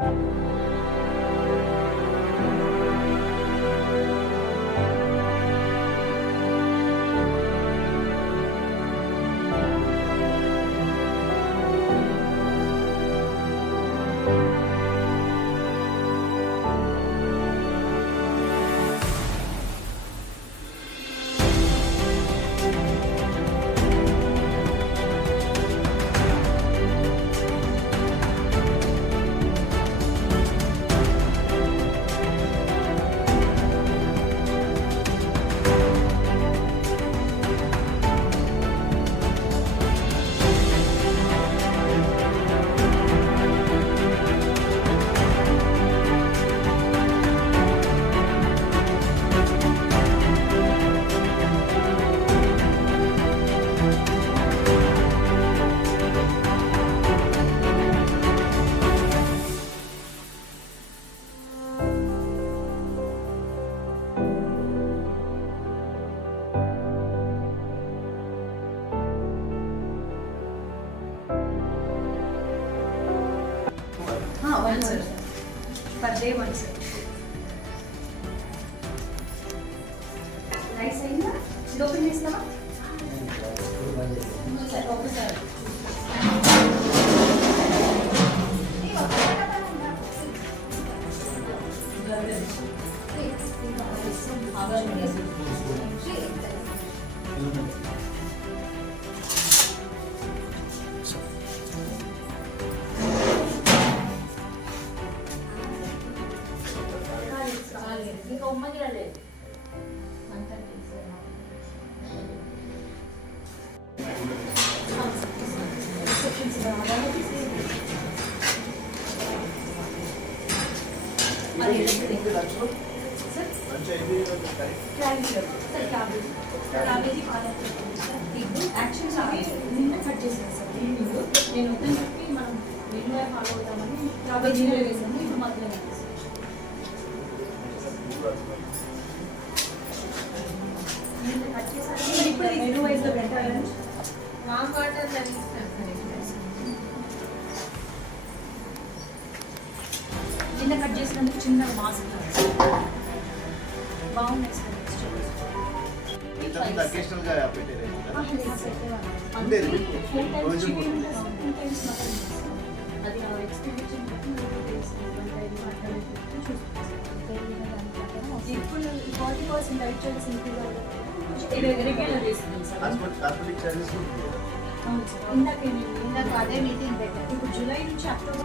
One sir. Per day one sir. Rice ayinda? ఇది open చేస్తావా? సరే ఓకే సార్. ఇంకా ఉమ్మది రాలేదు. నిన్న కట్ చేసాను సార్. నేను వద్దని చెప్పి మనం మెనూ ఫాలో అవుతామని క్యాబేజీలో వేసాము. ఇప్పుడు మధ్యలో ఇప్పుడు మెనూ వైజ్ లో పెట్టాలని వామ్ వాటర్ నిన్న కట్ చేసినందుకు చిన్న మాస్క్ బాగున్నాయి సార్. అది ఎక్స్పెక్టేషన్ ఇప్పుడు 40% లైట్ చార్జెస్ ఇంక్రీజ్ అవ్వడం రెగ్యులర్ చేస్తున్నాం సార్. ఇందాక అదే మీటింగ్ పెట్టారు. ఇప్పుడు జూలై నుంచి అక్టోబర్